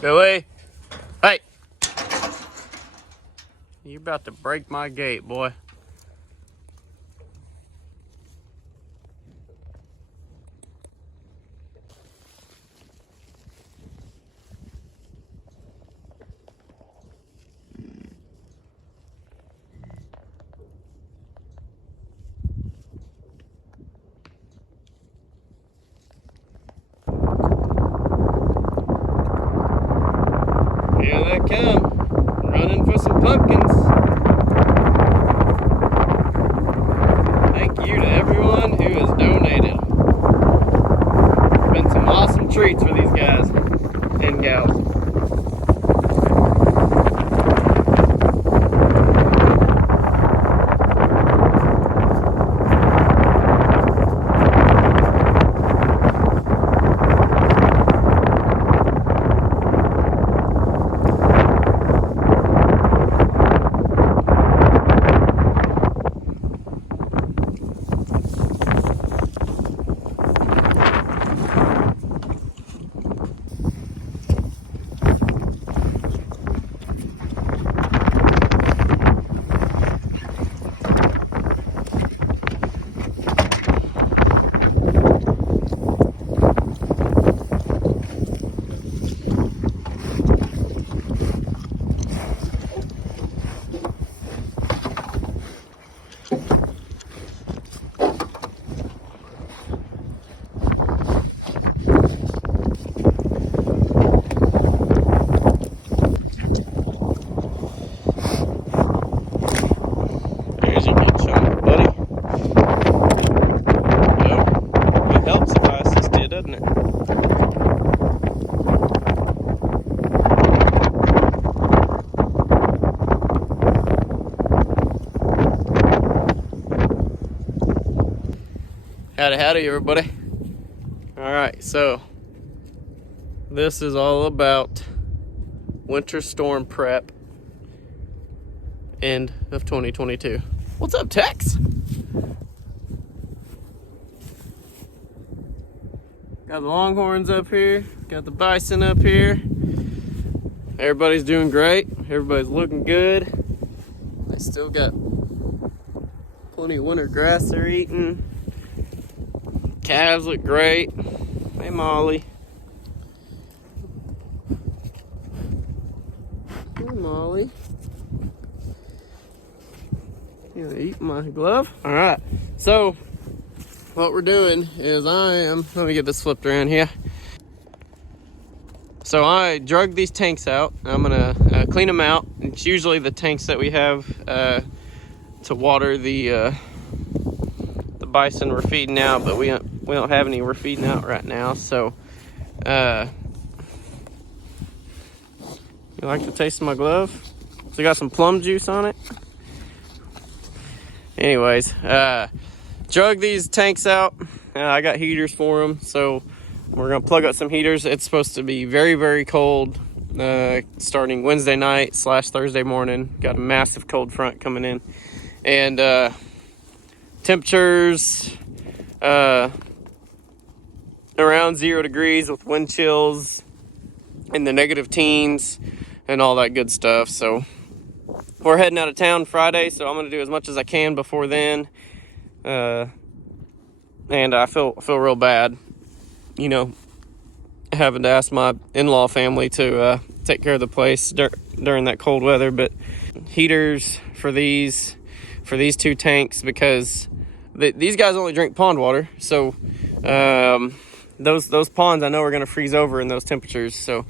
Billy. Hey. You about to break my gate, boy. Here they come, running for some pumpkins. Thank you to everyone who has donated. It's been some awesome treats for these guys and gals. There's your good shot, buddy. Well, it helps if I assist you, doesn't it? Howdy, everybody. Alright, so this is all about winter storm prep end of 2022. What's up, Tex? Got the Longhorns up here, got the Bison up here. Everybody's doing great, everybody's looking good. They still got plenty of winter grass they're eating. Calves look great. Hey, Molly. Hey, Molly. You gonna eat my glove? All right. So, what we're doing is let me get this flipped around here. So I drug these tanks out. I'm gonna clean them out. It's usually the tanks that we have to water the bison we're feeding out, but we don't have any we're feeding out right now. So you like the taste of my glove? So got some plum juice on it. Anyways, drug these tanks out. I got heaters for them, so we're gonna plug up some heaters. It's supposed to be very, very cold starting Wednesday night / Thursday morning. Got a massive cold front coming in, and temperatures around 0 degrees with wind chills in the negative teens and all that good stuff. So we're heading out of town Friday, so I'm gonna do as much as I can before then. And I feel real bad, you know, having to ask my in-law family to take care of the place during that cold weather. But heaters for these two tanks, because these guys only drink pond water, so those ponds I know are going to freeze over in those temperatures. So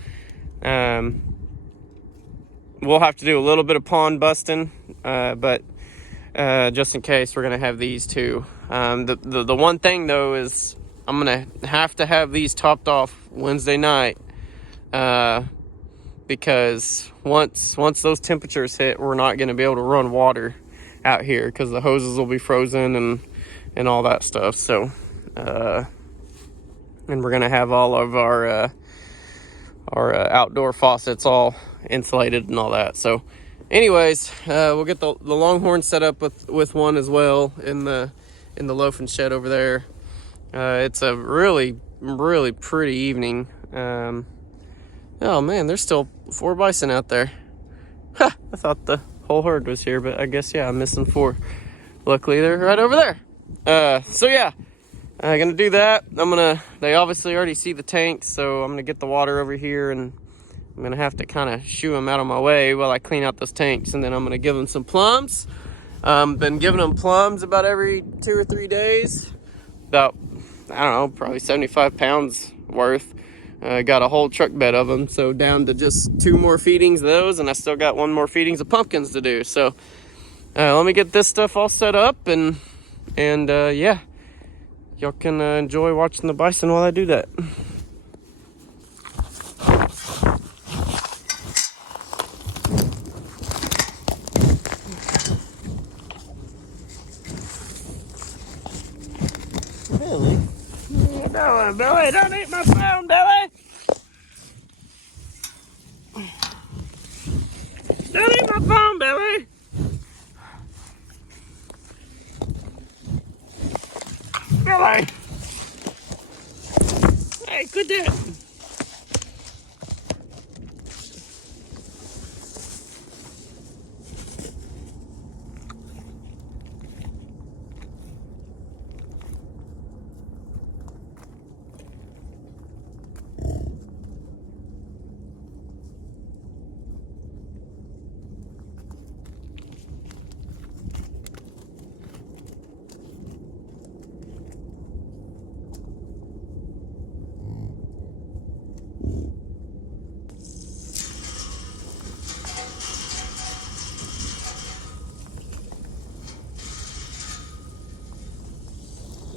we'll have to do a little bit of pond busting, but just in case, we're going to have these two. The one thing though is I'm going to have these topped off Wednesday night, because once those temperatures hit, we're not going to be able to run water out here because the hoses will be frozen and all that stuff. So and we're going to have all of our outdoor faucets all insulated and all that. So anyways, we'll get the Longhorn set up with one as well in the loafing shed over there. It's a really, really pretty evening. Oh man, there's still 4 bison out there. Ha! I thought the whole herd was here, but I guess, yeah, I'm missing 4. Luckily, they're right over there. So yeah, I'm gonna do that. They obviously already see the tanks, so I'm gonna get the water over here, and I'm gonna have to kind of shoo them out of my way while I clean out those tanks, and then I'm gonna give them some plums. Been giving them plums about every 2 or 3 days. About, I don't know, probably 75 pounds worth. Got a whole truck bed of them, so down to just 2 more feedings of those, and I still got 1 more feedings of pumpkins to do. So let me get this stuff all set up, and yeah, y'all can enjoy watching the bison while I do that. Billy? What you doing, Billy? Don't eat my phone, Billy! Don't eat my phone, Billy! Billy! Hey, quit that!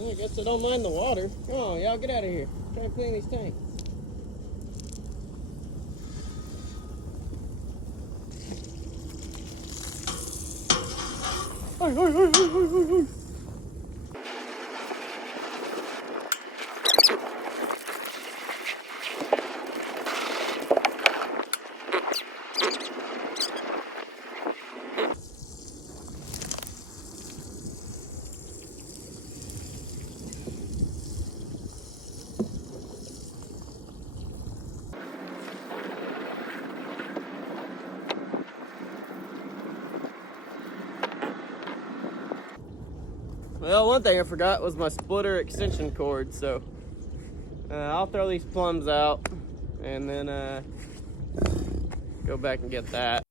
I guess I don't mind the water. Come on, y'all, get out of here. Try to clean these tanks. Hey. Well, one thing I forgot was my splitter extension cord, so I'll throw these plums out and then go back and get that.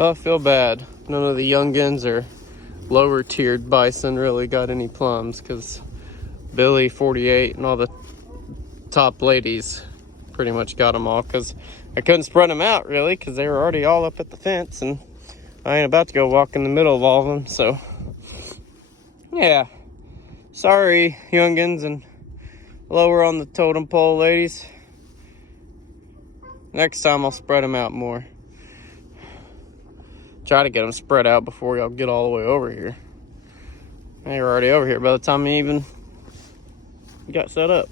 Oh, I feel bad. None of the youngins or lower tiered bison really got any plums, because Billy 48 and all the top ladies pretty much got them all, because I couldn't spread them out really because they were already all up at the fence, and I ain't about to go walk in the middle of all of them. So yeah, sorry youngins and lower on the totem pole ladies. Next time I'll spread them out more. Try to get them spread out before y'all get all the way over here. They were already over here by the time he even got set up.